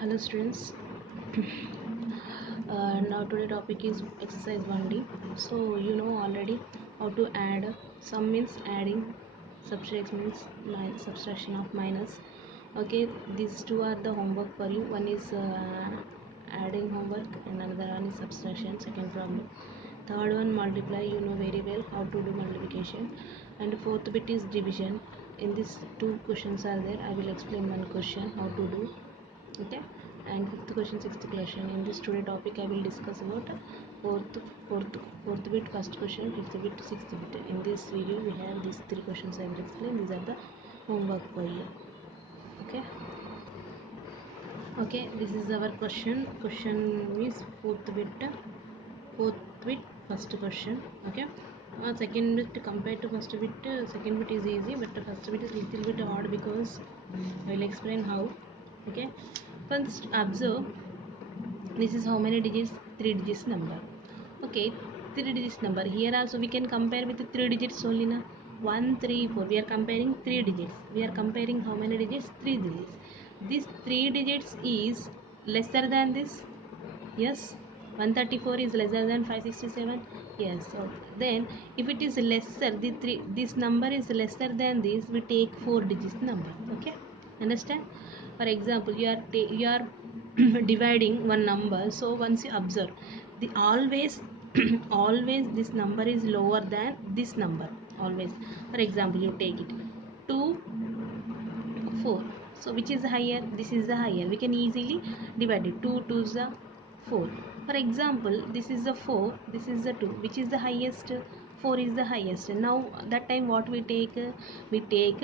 Hello students. Now today topic is exercise 1D. So you know already how to add. Sum means adding, subtraction means subtraction of minus. Okay, these two are the homework for you. One is adding homework and another one is subtraction, second problem. Third one multiply, you know very well how to do multiplication. And fourth bit is division. In these two questions are there. I will explain one question how to do. Okay, and fifth question, sixth question. In this today topic I will discuss about fourth fourth bit, first question, fifth bit, sixth bit. In this video we have these three questions I will explain. These are the homework for you. Okay, this is our question is fourth bit first question. Okay, second bit compared to first bit, second bit is easy, but the first bit is little bit hard because I will explain how. Okay, first observe, this is how many digits? 3 digits number. Okay, 3 digits number. Here also we can compare with 3 digits only na. 1 3 4, we are comparing 3 digits. We are comparing how many digits? 3 digits. This 3 digits is lesser than this. Yes, 134 is lesser than 567. Yes, so then if it is lesser, this number is lesser than this, we take 4 digits number. Okay, understand? For example, you are dividing one number. So once you observe, the always always this number is lower than this number, always. For example, you take it 2 4. So which is higher? This is the higher. We can easily divide it. 2 2 is the 4. For example, this is the 4, this is the 2. Which is the highest? 4 is the highest. Now that time what we take? We take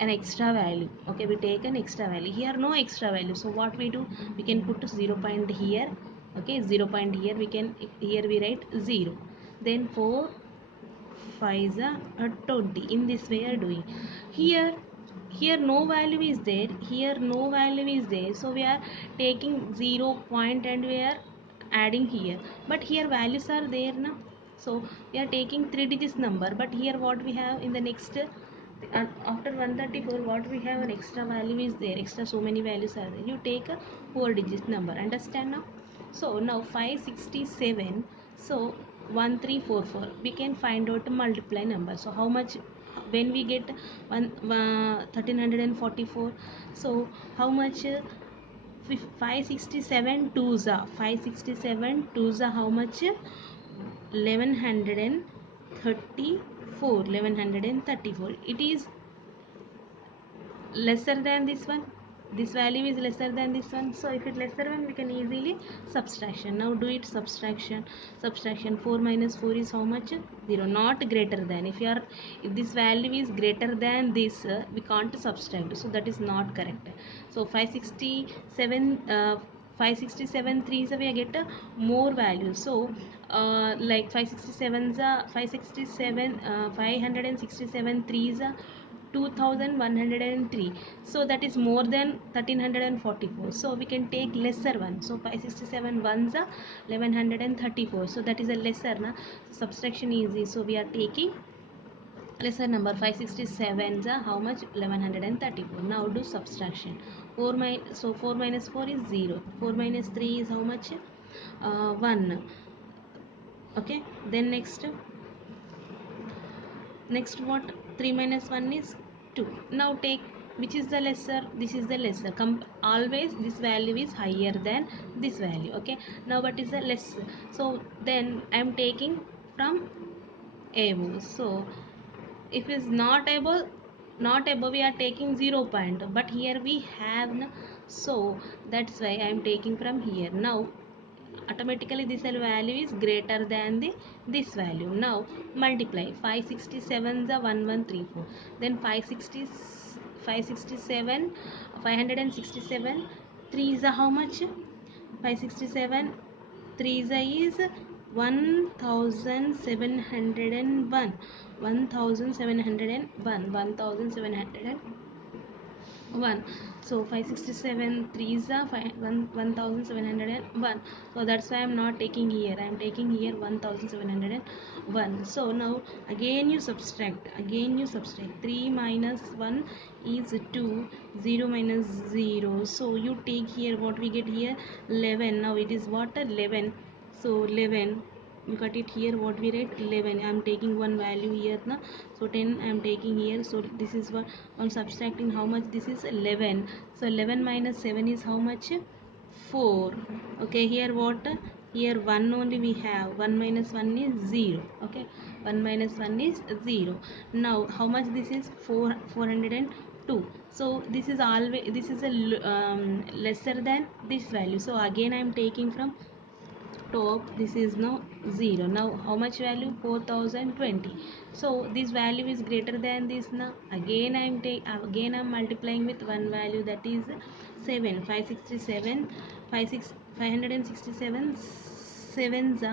an extra value. Okay, we take an extra value. Here no extra value. So what we do? We can put 0 point here. Okay, 0 point here. We can, here we write 0. Then 4 5 is 20. In this way are doing. Here no value is there, here no value is there, so we are taking 0 point and we are adding here, but here values are there na. So we are taking 3 digits number, but here what we have in the next, after 134 what we have, an extra value is there, extra so many values are there, you take a 4 digit number. Understand now? So now 567, so 1344, we can find out multiply number. So how much when we get 1344? So how much? 567 twos are 567 twos are how much? 1134. It is lesser than this one. This value is lesser than this one. So if it lesser one, we can easily subtraction. Now do it subtraction. 4 minus 4 is how much? 0. Not greater than. If this value is greater than this, we can't subtract. So that is not correct. So 567 3s we get more value. So like 567 3s 2103. So that is more than 1344. So we can take lesser one. So 567 ones are 1134. So that is a lesser na. So subtraction easy. So we are taking lesser number. 567 are how much? 1134. Now do subtraction. 4 minus 4 is 0. 4 minus 3 is how much? 1. Okay, then next what? 3 minus 1 is 2. Now take which is the lesser. This is the lesser. Always this value is higher than this value. Okay, now what is the lesser? So then I am taking from above. So if it's not above, we are taking 0 point, but here we have no, so that's why I am taking from here. Now automatically this value is greater than this value. Now multiply. 567 is 1134. Then 567 3 is how much? 567 3 is 1701. 1701. 1. So 567 3s are 1701. So that's why I'm not taking here, I'm taking here 1701. So now again you subtract 3 minus 1 is 2, 0 minus 0. So you take here, what we get here, 11. Now it is what, 11. So 11, you cut it here, what we read, 11. I'm taking one value here now, so 10 I'm taking here. So this is what I'm subtracting, how much, this is 11. So 11 minus 7 is how much, 4. Okay, here what, here 1 only we have, 1 minus 1 is 0. Okay, 1 minus 1 is 0. Now how much this is, 402. So this is always, this is a lesser than this value, so again I'm taking from top, this is now 0. Now how much value, 4020. So this value is greater than this. Now again I'm multiplying with one value, that is 7. 567, 567 sevens,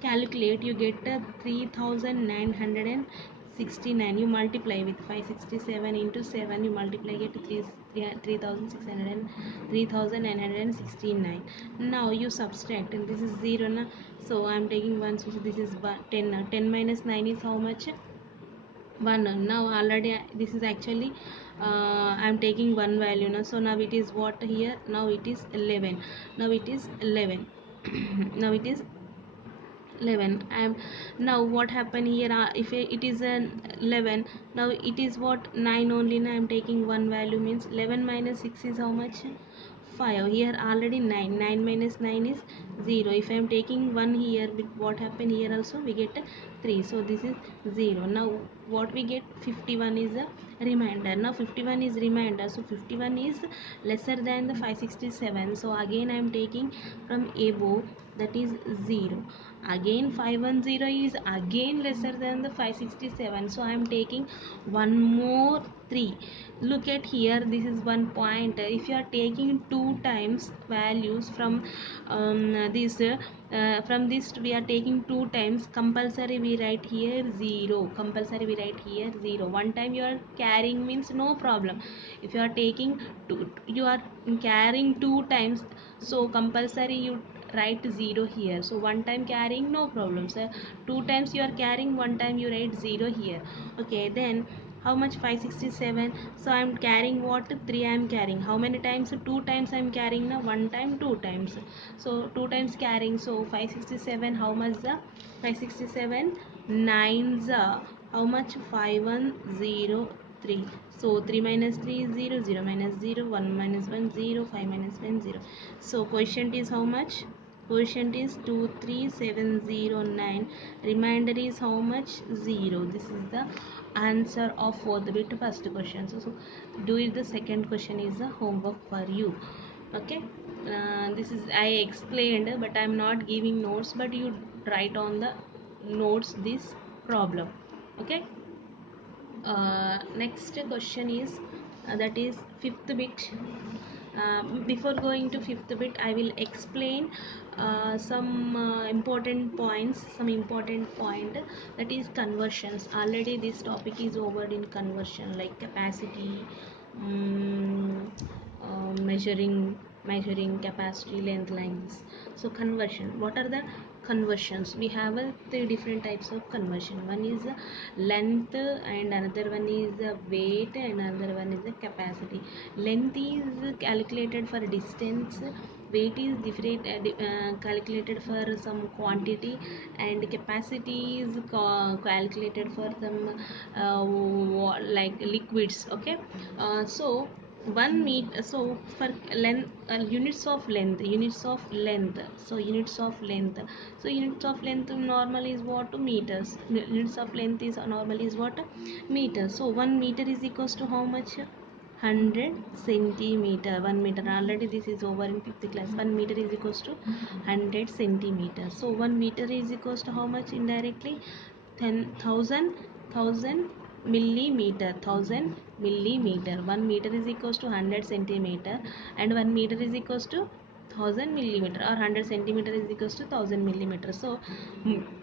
calculate, you get 3969. You multiply with 567 into 7, you multiply, get 3600, 3969. Now you subtract, and this is 0 na? So I am taking 1, so this is 10 now. 10 minus 9 is how much, 1. Now already this is actually I am taking one value now, so now it is what here, now it is 11. Now it is 11. Now it is 11. I'm now what happened here, if it is an 11, now it is what, 9 only. Now I'm taking one value, means 11 minus 6 is how much, 5. Here already 9, 9 minus 9 is 0. If I am taking 1 here, with what happened here also, we get 3. So this is 0. Now what we get, 51 is a remainder. Now 51 is remainder, so 51 is lesser than the 567. So again I am taking from above, that is 0. Again 510 is again lesser than the 567, so I am taking one more 3. Look at here, this is one point. If you are taking two times values from from this, we are taking two times, compulsory we write here 0. Compulsory we write here 0. One time you are carrying, means no problem. If you are taking two, you are carrying two times, so compulsory you write 0 here. So one time carrying, no problem, sir. Two times you are carrying, one time you write 0 here. Okay, then how much, 567. So I am carrying what, 3 I am carrying. How many times, two times I am carrying now, one time, two times. So two times carrying, so 567, how much the 567 nines, how much, 5103. So 3 minus 3 is 0, 0 minus 0, 1 minus 1 0, 5 minus 1 0. So quotient is how much, quotient is 23709. Remainder is how much, 0. This is the answer of fourth bit first question. So do it, the second question is the homework for you. Okay, this is I explained, but I'm not giving notes, but you write on the notes this problem. Okay, next question is that is fifth bit. Before going to fifth bit, I will explain some important points, some important point, that is conversions. Already this topic is over in conversion, like capacity, um, measuring capacity, length, lines. So conversion, what are the conversions? We have three different types of conversion. One is length, and another one is weight, and another one is the capacity. Length is calculated for distance, weight is different, calculated for some quantity, and capacity is calculated for some like liquids. Okay, so 1 meter, so for length, units of length, so units of length, so units of length normally is what, meters. Units of length is normally is what, meters. So 1 meter is equals to how much, 100 centimeter. 1 meter, already this is over in fifth class. 1 meter is equals to 100 centimeter. So 1 meter is equals to how much, indirectly, 1000 millimeter. 1000 millimeter. 1 meter is equals to 100 centimeter, and 1 meter is equals to 1000 millimeter, or 100 centimeter is equals to 1000 millimeter. So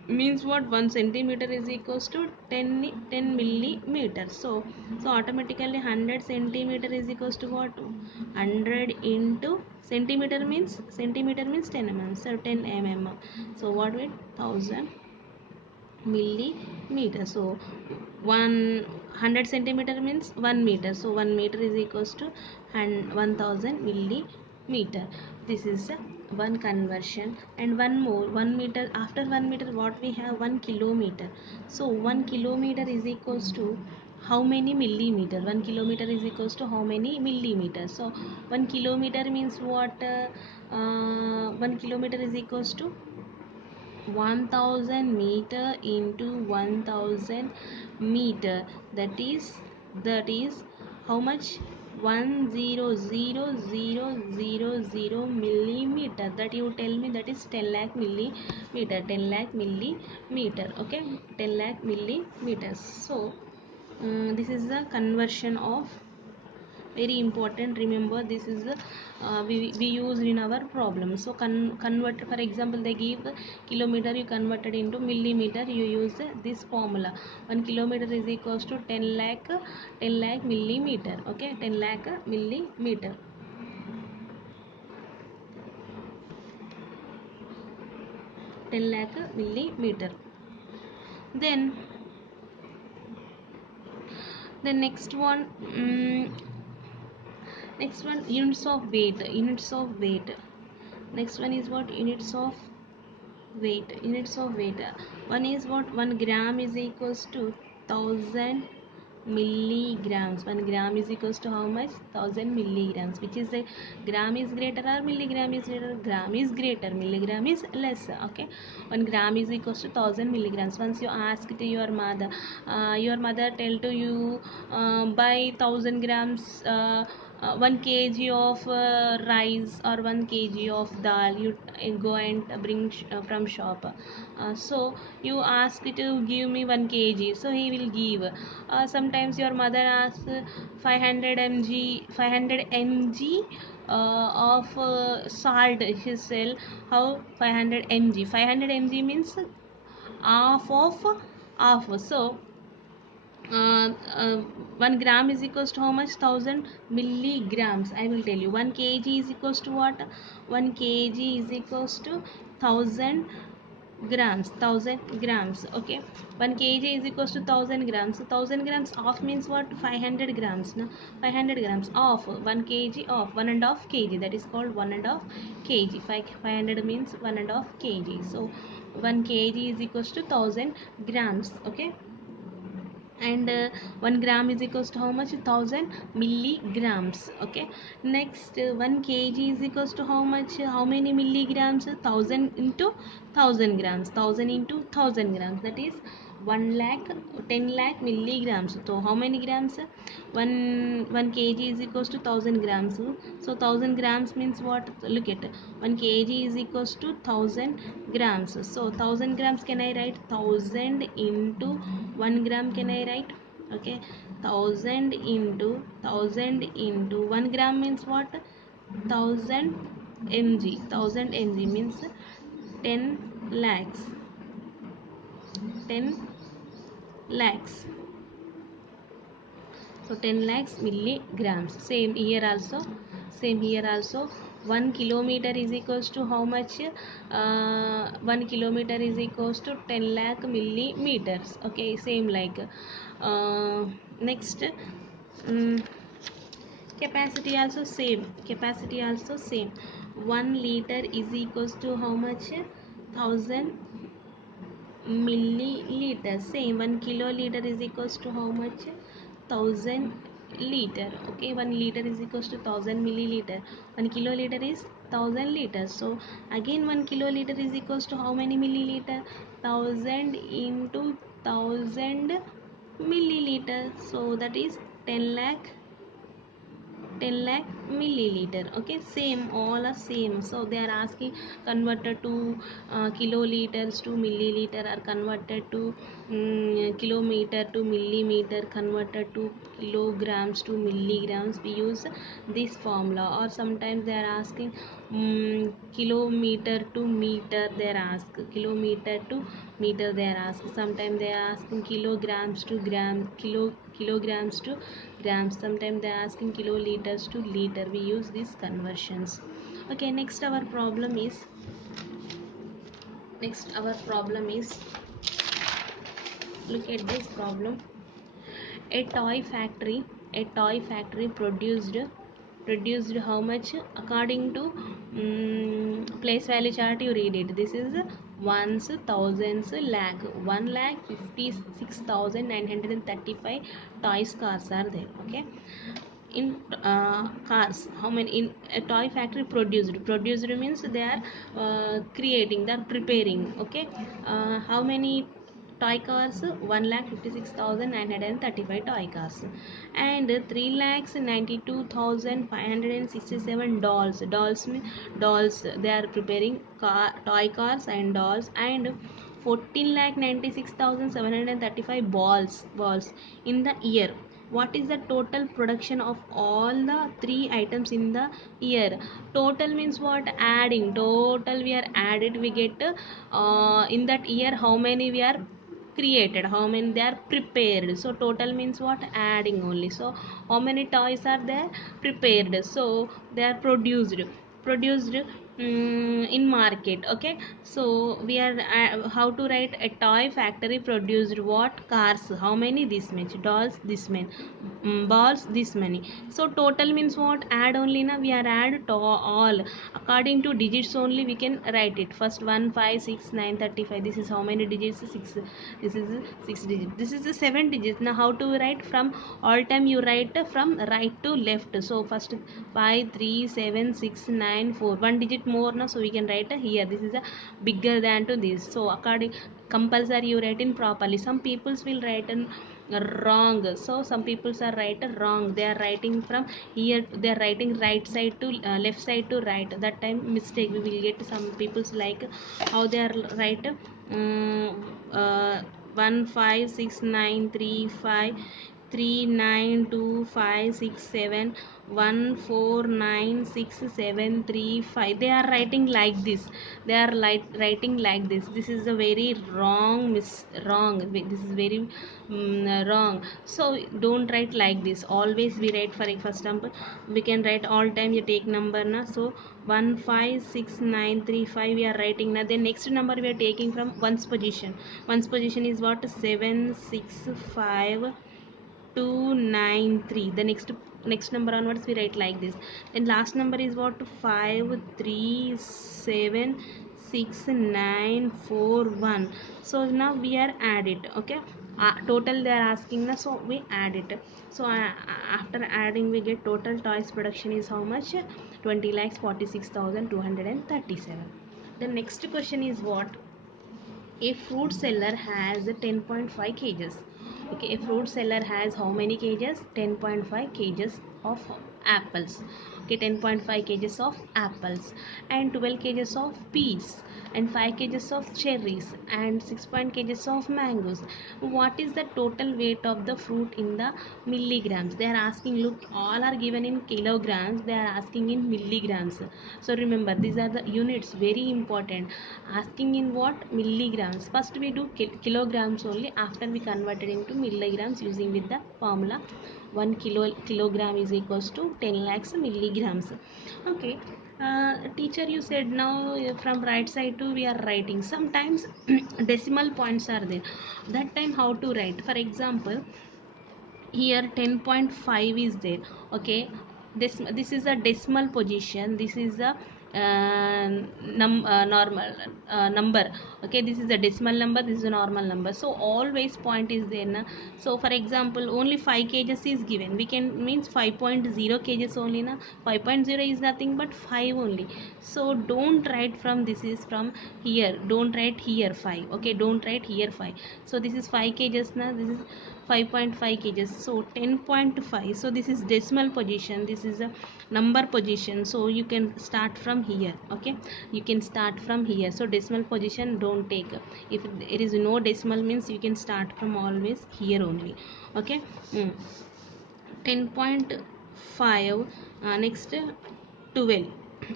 means what, 1 centimeter is equals to 10 millimeter. So automatically 100 centimeter is equals to what, 100 into centimeter means 10 mm, so 10 mm. So what with 1000 millimeter. So 100 centimeter means 1 meter, so 1 meter is equals to 1000 millimeter. This is one conversion. And one more, 1 meter, after 1 meter what we have, 1 kilometer. So 1 kilometer is equals to how many millimeter, 1 kilometer is equals to how many millimeters. So 1 kilometer means what, 1 kilometer is equals to 1000 meter into 1000 meter, that is how much, 100,000 millimeter. That you tell me, that is 10 lakh millimeter, 10 lakh millimeter. Okay, 10 lakh millimeters. So this is the conversion of, very important, remember this is we use in our problem. So convert, for example they give kilometer, you converted into millimeter, you use this formula. 1 kilometer is equals to 10 lakh millimeter. Okay, 10 lakh millimeter. 10 lakh millimeter. Then the next one, next one, units of weight, units of weight. Next one is what, units of weight, units of weight. One is what, 1 gram is equals to 1000 milligrams. 1 gram is equals to how much, 1000 milligrams. Which is the gram is greater or milligram is greater, gram is greater, milligram is less. Okay, 1 gram is equals to 1000 milligrams. Once you ask to your mother tell to you, buy 1000 grams, 1 kg of rice or 1 kg of dal, you go and bring from shop. So you ask to give me 1 kg, so he will give. Sometimes your mother asks 500 mg, 500 mg of salt, he sell. How, 500 mg, 500 mg means half of half. So uh, uh, 1 gram is equals to how much, 1000 milligrams. I will tell you, 1 kg is equals to what, 1 kg is equals to 1000 grams, 1000 grams. Okay, 1 kg is equals to 1000 grams. So 1000 grams off means what, 500 grams. No, 500 grams off 1 kg, off 1.5 kg, that is called 1.5 kg. 500 means 1.5 kg. So 1 kg is equals to 1000 grams. Okay, and 1 gram is equals to how much, 1000 milligrams. Okay, next 1 kg is equals to how much, how many milligrams, 1000 into 1000 grams, 1000 into 1000 grams, that is 1 lakh, 10 lakh milligrams. So how many grams, 1 kg is equals to 1000 grams. So 1000 grams means what, look at, 1 kg is equals to 1000 grams. So 1000 grams can I write, 1000 into 1 gram can I write. Okay, 1000 into 1000 into 1 gram means what, 1000 mg, 1000 mg means 10 lakhs, 10 lakhs. So 10 lakhs milligrams. Same here also, same here also. 1 kilometer is equals to how much, 1 kilometer is equals to 10 lakh millimeters. Okay, same like next, um, capacity also same, capacity also same. 1 liter is equals to how much, 1000 milliliter. Same, 1 kiloliter is equals to how much, 1000 liter. Okay, 1 liter is equals to 1000 milliliter, 1 kiloliter is 1000 liters. So again 1 kiloliter is equals to how many milliliter, 1000 into 1000 milliliter. So that is 10 lakh 10 lakh milliliter. Okay, same, all are same. So they are asking converted to kiloliters to milliliter, or converted to kilometer to millimeter, converted to kilograms to milligrams. We use this formula. Or sometimes they are asking kilometer to meter, they are ask kilometer to meter, they are ask. Sometimes they are asking kilograms to gram, kilograms to grams. Sometimes they are asking kiloliters to liter. We use these conversions. Okay, next our problem is, look at this problem. A toy factory produced how much? According to place value chart, you read it. This is ones, thousands, lakh. 1,56,935 toys cars are there. Okay, in cars, how many in a toy factory produced means they are creating, they are preparing. Okay, how many toy cars? 1,56,935 toy cars. And 3,92,567 dolls, they are preparing toy cars and dolls. And 14,96,735 balls in the year. What is the total production of all the three items in the year? Total means what? Adding. Total we are added, we get in that year how many we are created, how many they are prepared. So total means what? Adding only. So how many toys are there? Prepared. So they are produced in market. Okay, so we are how to write? A toy factory produced what? Cars, how many? This much. Dolls, this many. Balls, this many. So total means what? Add only na, we are add to all. According to digits only we can write it. First 1 5 6 9 35. This is how many digits? 6. This is 6 digits. This is the 7 digits. Now how to write? From all time you write from right to left. So first 5 3 7 6 9 4, one digit more now, so we can write here. This is a bigger than to this. So according, compulsory you write in properly. Some peoples will write in wrong. So some peoples are write wrong, they are writing from here, they are writing right side to left side to right. That time mistake we will get. Some peoples like how they are write 1 5 6 9 3 5 3 9 2 5 6 7 1 4 9 6 7 3 5. They are writing like this. They are writing like this is a very wrong. This is very wrong. So don't write like this. Always we write. For example, we can write all time you take number na. So 1 5 6 9 3 5 we are writing now. Then next number we are taking from ones position. Ones position is what? 7 6 5 2 9 3. The next number onwards we write like this. Then last number is what? 5 3 7 6 9 4 1. So now we are add it. Okay, total they are asking us, so we add it. So after adding we get total toys production is how much? 20,46,237. The next question is what? A fruit seller has 10.5 kgs. Okay, a fruit seller has how many kgs? 10.5 kgs of apples. Okay, 10.5 kgs of apples, and 12 kgs of peas, and 5 kgs of cherries, and 6 kgs of mangoes. What is the total weight of the fruit in the milligrams? They are asking. Look, all are given in kilograms, they are asking in milligrams. So remember, these are the units, very important. Asking in what? Milligrams. First we do kilograms only, after we converted into milligrams using with the formula 1 kilogram is equals to 10 lakhs milligrams. Okay, teacher, you said now from right side to we are writing. Sometimes decimal points are there. That time how to write? For example, here 10.5 is there. Okay, this is a decimal position, this is a uh, normal number. Okay, this is a decimal number, this is a normal number, so always point is there na. So for example only 5 kgs is given, we can means 5.0 kgs only na. 5.0 is nothing but 5 only, so don't write from this is from here, don't write here 5. Okay, don't write here 5. So this is 5 kgs na, this is 5.5 kgs, so 10.5. So this is decimal position, this is a number position, so you can start from here. Okay, you can start from here, so decimal position don't take. If it is no decimal means you can start from always here only. Okay. 10.5. Next 12.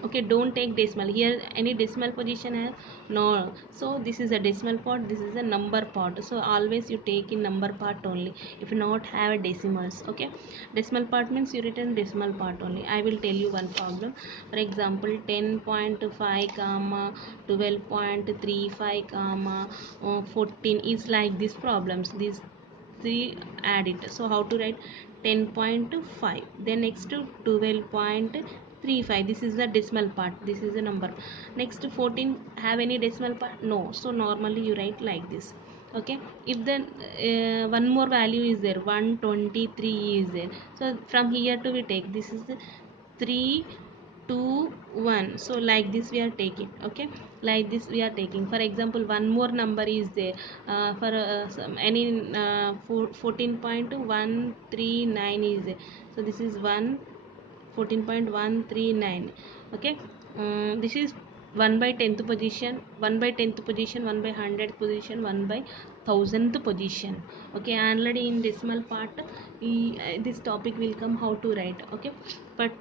Okay, don't take decimal here, any decimal position has no. So this is a decimal part, this is a number part, so always you take in number part only, if not have decimals. Okay, decimal part means you written decimal part only. I will tell you one problem. For example 10.5 comma 12.35 comma 14 is like these problems, these three add it. So how to write 10.5, then next to 12.35, this is the decimal part, this is the number. Next 14 have any decimal part, no, so normally you write like this. Okay, if then one more value is there, 123 is there, so from here to we take this is the 3 2 1, so like this we are taking. Okay, like this we are taking. For example one more number is there, for any 14.139 is there, so this is 14.139. Okay, this is 1 by 10th position, 1 by 10th position, 1 by 100th position, 1 by 1000th position. Okay, already in decimal part this topic will come how to write. Okay, but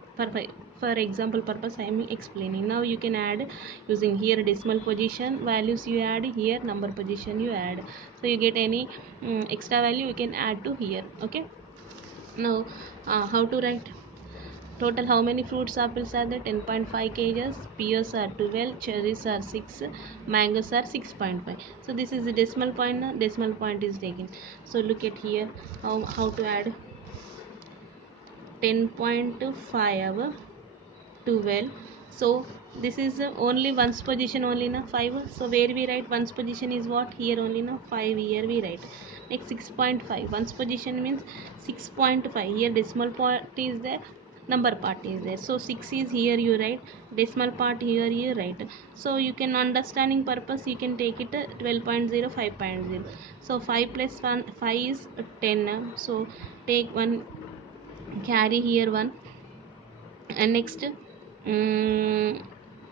for example purpose I am explaining. Now you can add using here decimal position values, you add here number position you add, so you get any extra value you can add to here. Okay, now how to write total, how many fruits apples are there, 10.5 kgs, pears are 12, cherries are 6, mangoes are 6.5. So this is the decimal point now, decimal point is taken. So look at here, how to add 10.5 12. So this is only ones position only na 5, so where we write ones position is what, here only na 5, here we write. Next 6.5, ones position means 6.5, here decimal part is there, number part is there, so 6 is here you write, decimal part here you write. So you can understanding purpose you can take it 12.0 5.0. So 5 plus 1 5 is 10, so take one, carry here one, and next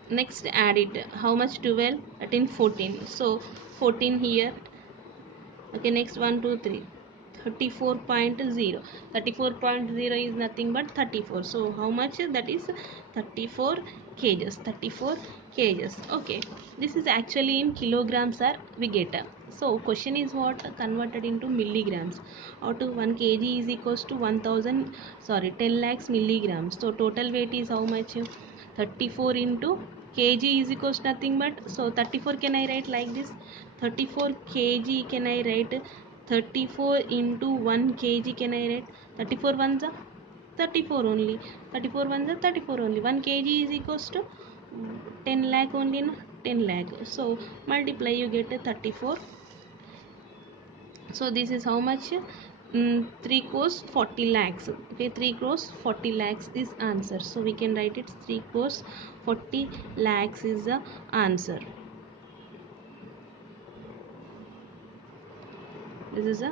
next add it, how much, 12, 13, 14, so 14 here. Okay, next 1 2 3, 34.0, 34.0 is nothing but 34, so how much, that is 34 kgs, 34 kgs. Okay, this is actually in kilograms are we get. So question is what, converted into milligrams. Out of 1 kg is equals to 1000, sorry 10 lakhs milligrams, so total weight is how much, 34 into kg is equals to nothing but, so 34 can I write like this, 34 kg can I write, 34 into 1 kg can I write, 34 ones are 34 only, 34 ones are 34 only, 1 kg is equals to 10 lakh only na, 10 lakh, so multiply you get a 34. So this is how much, 3 crores 40 lakhs. Okay, 3 crores 40 lakhs is answer, so we can write it 3 crores 40 lakhs is the answer. This is the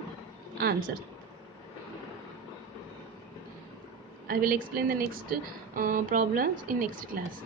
answer. I will explain the next problems in next class.